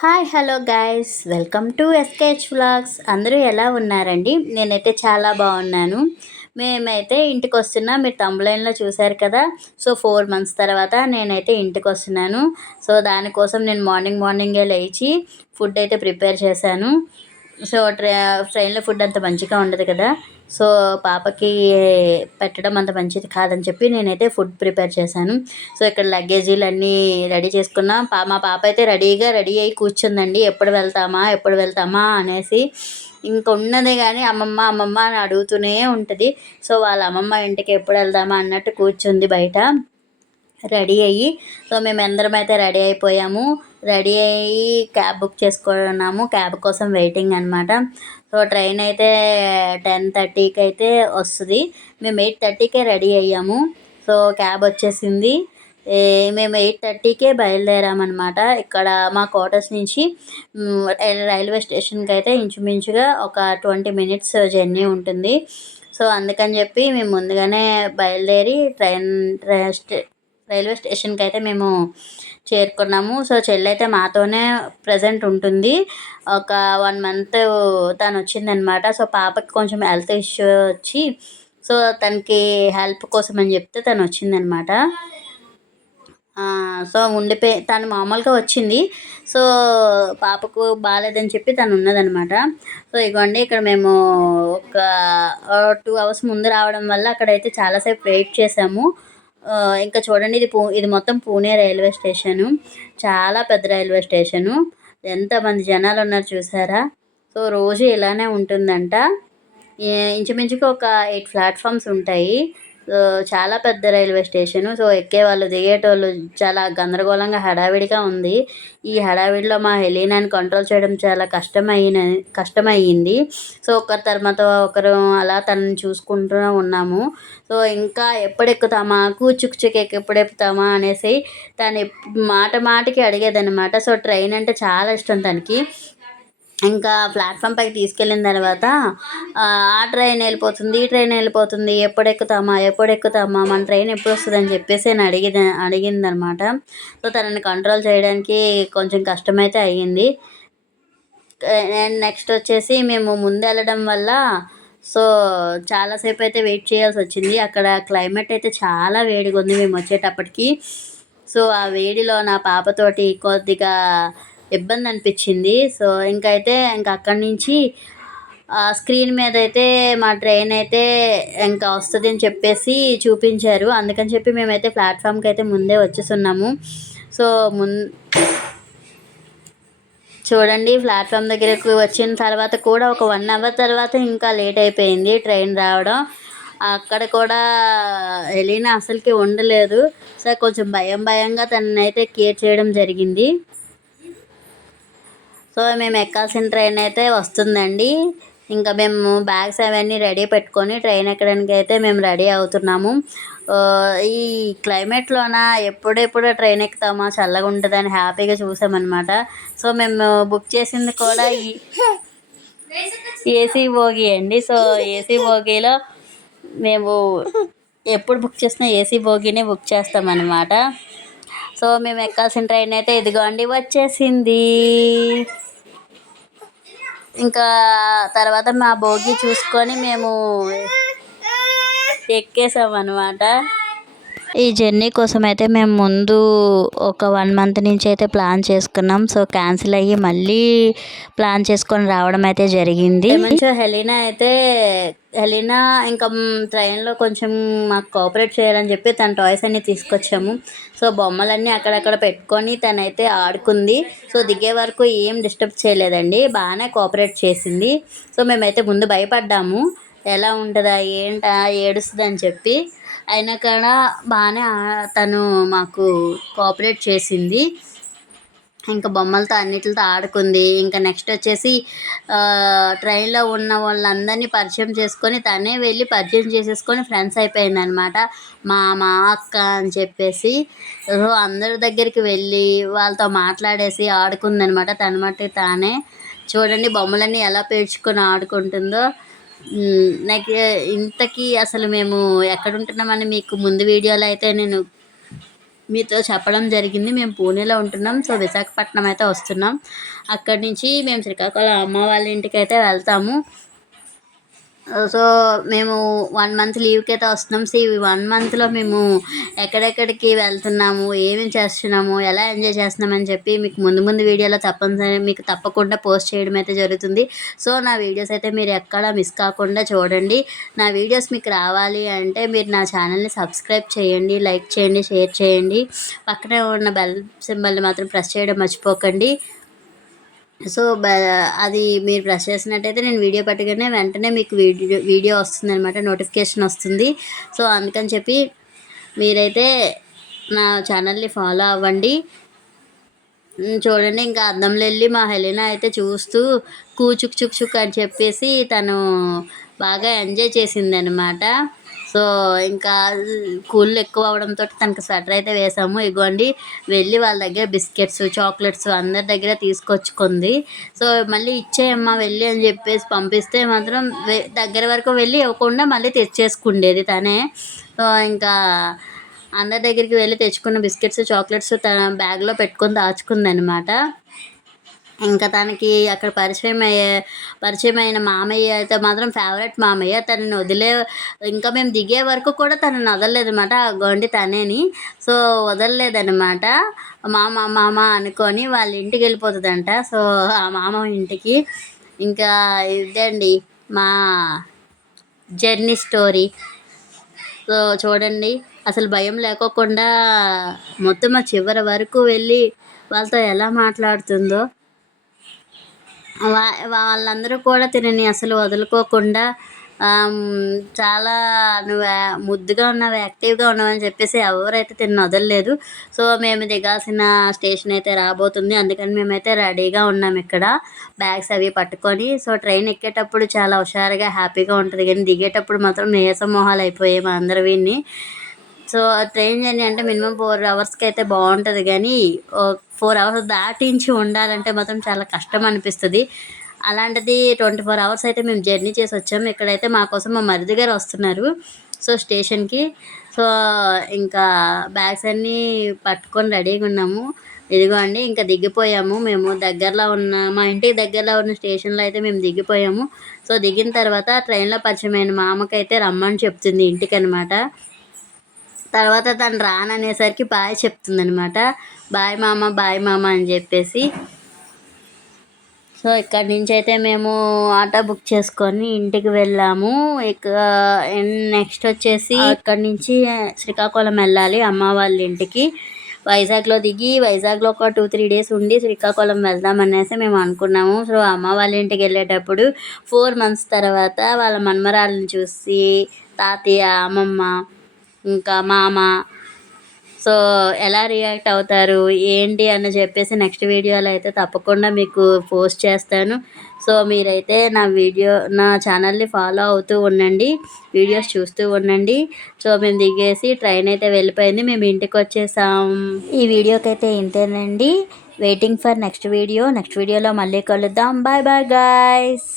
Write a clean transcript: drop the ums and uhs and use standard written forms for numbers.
Hi hello guys welcome to SKH vlogs. అందరూ ఎలా ఉన్నారండి? నేనైతే చాలా బాగున్నాను. మేమైతే ఇంటికి వస్తున్నాం. మీరు తమ్ములైన్లో చూశారు కదా. సో 4 మంత్స్ తర్వాత నేనైతే ఇంటికి వస్తున్నాను. సో దానికోసం నేను మార్నింగే లేచి ఫుడ్ అయితే ప్రిపేర్ చేశాను. సో ట్రైన్లో ఫుడ్ అంత మంచిగా ఉండదు కదా. సో పాపకి పెట్టడం అంత మంచిది కాదని చెప్పి నేనైతే ఫుడ్ ప్రిపేర్ చేశాను. సో ఇక్కడ లగేజీలు అన్నీ రెడీ చేసుకున్నాం. మా పాప అయితే రెడీ అయ్యి కూర్చుందండి. ఎప్పుడు వెళ్తామా అనేసి. ఇంక ఉన్నది కానీ అమ్మమ్మ అమ్మమ్మ అని అడుగుతూనే ఉంటుంది. సో వాళ్ళ అమ్మమ్మ ఇంటికి ఎప్పుడు వెళ్దామా అన్నట్టు కూర్చుంది బయట రెడీ అయ్యి. సో మేమందరం అయితే రెడీ అయిపోయాము. రెడీ అయ్యి క్యాబ్ బుక్ చేసుకున్నాము. క్యాబ్ కోసం వెయిటింగ్ అనమాట. సో ట్రైన్ అయితే 10:30కి అయితే వస్తుంది. మేము 8:30కే రెడీ అయ్యాము. సో క్యాబ్ వచ్చేసింది. మేము 8:30కే బయలుదేరామన్నమాట. ఇక్కడ మా క్వార్టర్స్ నుంచి రైల్వే స్టేషన్కి అయితే ఇంచుమించుగా ఒక 20 మినిట్స్ జర్నీ ఉంటుంది. సో అందుకని చెప్పి మేము ముందుగానే బయలుదేరి రైల్వే స్టేషన్కి అయితే మేము చేరుకున్నాము. సో చెల్లి అయితే మాతోనే ప్రజెంట్ ఉంటుంది. ఒక 1 మంత్ తను వచ్చిందనమాట. సో పాపకి కొంచెం హెల్త్ ఇష్యూ వచ్చి సో తనకి హెల్ప్ కోసం అని చెప్తే తను వచ్చిందనమాట. సో తను మామూలుగా వచ్చింది. సో పాపకు బాగాలేదని చెప్పి తను ఉన్నదనమాట. సో ఇగోండి ఇక్కడ మేము ఒక 2 అవర్స్ ముందు రావడం వల్ల అక్కడైతే చాలాసేపు వెయిట్ చేసాము. ఇంకా చూడండి ఇది మొత్తం పూణే రైల్వే స్టేషను. చాలా పెద్ద రైల్వే స్టేషను. ఎంతమంది జనాలు ఉన్నారు చూసారా. సో రోజు ఇలానే ఉంటుందంట. ఇంచుమించుగా ఒక 8 ప్లాట్ఫామ్స్ ఉంటాయి. చాలా పెద్ద రైల్వే స్టేషను. సో ఎక్కేవాళ్ళు దిగేటోళ్ళు చాలా గందరగోళంగా హడావిడిగా ఉంది. ఈ హడావిడిలో మా హెలీనాని కంట్రోల్ చేయడం చాలా కష్టమయ్యింది. సో ఒకరి తర్వాత ఒకరు అలా తనని చూసుకుంటూ ఉన్నాము. సో ఇంకా ఎప్పుడు ఎక్కుతామా ఎప్పుడు ఎక్కుతామా అనేసి తను మాటికి అడిగేదన్నమాట. సో ట్రైన్ అంటే చాలా ఇష్టం తనకి. ఇంకా ప్లాట్ఫామ్ పైకి తీసుకెళ్ళిన తర్వాత ఆ ట్రైన్ వెళ్ళిపోతుంది, ఈ ట్రైన్ వెళ్ళిపోతుంది, ఎప్పుడు ఎక్కుతామా మన ట్రైన్ ఎప్పుడు వస్తుంది అని చెప్పేసి నేను అడిగిందనమాట. సో తనని కంట్రోల్ చేయడానికి కొంచెం కష్టమైతే అయ్యింది. నెక్స్ట్ వచ్చేసి మేము ముందు వెళ్ళడం వల్ల సో చాలాసేపు అయితే వెయిట్ చేయాల్సి వచ్చింది. అక్కడ క్లైమేట్ అయితే చాలా వేడిగా ఉంది మేము వచ్చేటప్పటికి. సో ఆ వేడిలో నా పాపతోటి కొద్దిగా ఇబ్బంది అనిపించింది. సో ఇంకా అక్కడి నుంచి స్క్రీన్ మీద అయితే మా ట్రైన్ అయితే ఇంకా వస్తుంది అని చెప్పేసి చూపించారు. అందుకని చెప్పి మేమైతే ప్లాట్ఫామ్కి అయితే ముందే వచ్చేస్తున్నాము. సో చూడండి ప్లాట్ఫామ్ దగ్గరకు వచ్చిన తర్వాత కూడా ఒక 1 అవర్ తర్వాత ఇంకా లేట్ అయిపోయింది ట్రైన్ రావడం. అక్కడ కూడా హెలీనా అసలుకి ఉండలేదు. సో కొంచెం భయంగా తననైతే కేర్ చేయడం జరిగింది. సో మేము ఎక్కాల్సిన ట్రైన్ అయితే వస్తుందండి. ఇంకా మేము బ్యాగ్స్ అవన్నీ రెడీ పెట్టుకొని ట్రైన్ ఎక్కడానికి అయితే మేము రెడీ అవుతున్నాము. ఈ క్లైమేట్లోన ఎప్పుడెప్పుడు ట్రైన్ ఎక్కుతామా చల్లగా ఉంటుందని హ్యాపీగా చూసామన్నమాట. సో మేము బుక్ చేసింది కూడా ఏసీ బోగి అండి. సో ఏసీ బోగీలో మేము ఎప్పుడు బుక్ చేసినా ఏసీ బోగీనే బుక్ చేస్తామన్నమాట. సో మేము ఎక్కాల్సిన ట్రైన్ అయితే ఇదిగోండి వచ్చేసింది. ఇంకా తర్వాత మా బోగి చూసుకొని మేము ఎక్కేసామన్నమాట. ఈ జర్నీ కోసం అయితే మేము ముందు ఒక 1 మంత్ నుంచి అయితే ప్లాన్ చేసుకున్నాం. సో క్యాన్సిల్ అయ్యి మళ్ళీ ప్లాన్ చేసుకొని రావడం అయితే జరిగింది. మంచిగా హెలీనా ఇంకా ట్రైన్లో కొంచెం మాకు కోఆపరేట్ చేయాలని చెప్పి తన టాయ్స్ అన్నీ తీసుకొచ్చాము. సో బొమ్మలన్నీ అక్కడక్కడ పెట్టుకొని తనైతే ఆడుకుంది. సో దిగే వరకు ఏం డిస్టర్బ్ చేయలేదండి, బాగానే కోఆపరేట్ చేసింది. సో మేమైతే ముందు భయపడ్డాము ఎలా ఉంటుందా ఏంటా ఏడుస్తుంది అని చెప్పి. అయినా కూడా బాగానే తను మాకు కోఆపరేట్ చేసింది. ఇంకా బొమ్మలతో అన్నిటితో ఆడుకుంది. ఇంకా నెక్స్ట్ వచ్చేసి ట్రైన్లో ఉన్న వాళ్ళందరినీ పరిచయం చేసుకొని తనే వెళ్ళి పరిచయం చేసేసుకొని ఫ్రెండ్స్ అయిపోయింది అనమాట. మా అక్క అని చెప్పేసి. సో అందరి దగ్గరికి వెళ్ళి వాళ్ళతో మాట్లాడేసి ఆడుకుందనమాట తన మట్టుకు తానే. చూడండి బొమ్మలన్నీ ఎలా పేర్చుకొని ఆడుకుంటుందో. నాకు ఇంతకీ అసలు మేము ఎక్కడుంటున్నామని మీకు ముందు వీడియోలో అయితే నేను మీతో చెప్పడం జరిగింది. మేము పూణేలో ఉంటున్నాం. సో విశాఖపట్నం అయితే వస్తున్నాం. అక్కడి నుంచి మేము శ్రీకాకుళం అమ్మ వాళ్ళ ఇంటికైతే వెళ్తాము. సో మేము 1 మంత్ లీవ్కి అయితే వస్తున్నాం. సో ఈ 1 మంత్లో మేము ఎక్కడెక్కడికి వెళ్తున్నాము, ఏమేమి చేస్తున్నాము, ఎలా ఎంజాయ్ చేస్తున్నామని చెప్పి మీకు ముందు ముందు వీడియోలో తప్పనిసరి మీకు తప్పకుండా పోస్ట్ చేయడం అయితే జరుగుతుంది. సో నా వీడియోస్ అయితే మీరు ఎక్కడ మిస్ కాకుండా చూడండి. నా వీడియోస్ మీకు రావాలి అంటే మీరు నా ఛానల్ని సబ్స్క్రైబ్ చేయండి, లైక్ చేయండి, షేర్ చేయండి. పక్కనే ఉన్న బెల్ సింబల్ని మాత్రం ప్రెస్ చేయడం మర్చిపోకండి. సో అది మీరు ప్రెస్ చేసినట్టయితే నేను వీడియో పెట్టగానే వెంటనే మీకు వీడియో వస్తుందన్నమాట, నోటిఫికేషన్ వస్తుంది. సో అందుకని చెప్పి మీరైతే నా ఛానల్ని ఫాలో అవ్వండి. చూడండి, ఇంకా అద్దంలో వెళ్ళి మా హెలినా అయితే చూస్తూ కూచుక్ చుక్ చుక్ అని చెప్పేసి తను బాగా ఎంజాయ్ చేసిందనమాట. సో ఇంకా కూల్ ఎక్కువ అవడంతో తనకి స్వెటర్ అయితే వేసాము. ఇగోండి వెళ్ళి వాళ్ళ దగ్గర బిస్కెట్స్, చాక్లెట్స్ అందరి దగ్గర తీసుకొచ్చుకుంది. సో మళ్ళీ ఇచ్చేయమ్మా వెళ్ళి అని చెప్పేసి పంపిస్తే మాత్రం దగ్గర వరకు వెళ్ళి ఇవ్వకుండా మళ్ళీ తెచ్చేసుకుండేది తనే. సో ఇంకా అందరి దగ్గరికి వెళ్ళి తెచ్చుకున్న బిస్కెట్స్, చాక్లెట్స్ తన బ్యాగ్లో పెట్టుకొని దాచుకుందనమాట. ఇంకా తనకి అక్కడ పరిచయం అయిన మామయ్య అయితే మాత్రం ఫేవరెట్ మామయ్య. తనని ఇంకా మేము దిగే వరకు కూడా తనని వదలలేదన్నమాట. ఆ గోండి తనేని. సో వదలలేదన్నమాట. మామ మామ అనుకొని వాళ్ళ ఇంటికి వెళ్ళిపోతుందంట. సో ఆ మామ ఇంటికి ఇంకా ఇదండి మా జర్నీ స్టోరీ. సో చూడండి, అసలు భయం లేకోకుండా మొత్తం ఆ చివరి వరకు వెళ్ళి వాళ్ళతో ఎలా మాట్లాడుతుందో. వాళ్ళందరూ కూడా తినని అసలు వదులుకోకుండా చాలా నువ్వు ముద్దుగా ఉన్నావు, యాక్టివ్గా ఉన్నావని చెప్పేసి ఎవరైతే తిని వదలలేదు. సో మేము దిగాల్సిన స్టేషన్ అయితే రాబోతుంది. అందుకని మేమైతే రెడీగా ఉన్నాం ఇక్కడ బ్యాగ్స్ అవి పట్టుకొని. సో ట్రైన్ ఎక్కేటప్పుడు చాలా హుషారుగా హ్యాపీగా ఉంటుంది, కానీ దిగేటప్పుడు మాత్రం నీరసం మొహాలు అయిపోయాయి మా అందరివిని. సో ట్రైన్ జర్నీ అంటే మినిమం 4 అవర్స్కి అయితే బాగుంటుంది, కానీ 4 అవర్స్ దాటించి ఉండాలంటే మాత్రం చాలా కష్టం అనిపిస్తుంది. అలాంటిది 24 అవర్స్ అయితే మేము జర్నీ చేసి వచ్చాము. ఇక్కడైతే మా కోసం మా మరిది గారు వస్తున్నారు సో స్టేషన్కి. సో ఇంకా బ్యాగ్స్ అన్నీ పట్టుకొని రెడీగా ఉన్నాము. ఇదిగోండి ఇంకా దిగిపోయాము. మేము దగ్గరలో ఉన్న మా ఇంటికి దగ్గరలో ఉన్న స్టేషన్లో అయితే మేము దిగిపోయాము. సో దిగిన తర్వాత ట్రైన్లో పరిచయమైన మా అమ్మకైతే రమ్మని చెప్తుంది ఇంటికి అనమాట. తర్వాత తను రాననేసరికి బాయ్ చెప్తుందనమాట. బాయ్ మామ అని చెప్పేసి. సో ఇక్కడి నుంచి అయితే మేము ఆటో బుక్ చేసుకొని ఇంటికి వెళ్ళాము. ఇక నెక్స్ట్ వచ్చేసి ఇక్కడి నుంచి శ్రీకాకుళం వెళ్ళాలి అమ్మ వాళ్ళ ఇంటికి. వైజాగ్లో దిగి వైజాగ్లో ఒక 2-3 డేస్ ఉండి శ్రీకాకుళం వెళ్దామనేసి మేము అనుకున్నాము. సో అమ్మ వాళ్ళ ఇంటికి వెళ్ళేటప్పుడు 4 మంత్స్ తర్వాత వాళ్ళ మన్మరాళ్ళని చూసి తాతయ్య, అమ్మమ్మ, ఇంకా మామ సో ఎలా రియాక్ట్ అవుతారు ఏంటి అని చెప్పేసి నెక్స్ట్ వీడియోలో అయితే తప్పకుండా మీకు పోస్ట్ చేస్తాను. సో మీరైతే నా ఛానల్ని ఫాలో అవుతూ ఉండండి, వీడియోస్ చూస్తూ ఉండండి. సో మేము దిగేసి ట్రైన్ అయితే వెళ్ళిపోయింది, మేము ఇంటికి వచ్చేసాం. ఈ వీడియోకి అయితే ఇంతేనండి. వెయిటింగ్ ఫర్ నెక్స్ట్ వీడియోలో మళ్ళీ కలుద్దాం. Bye bye guys.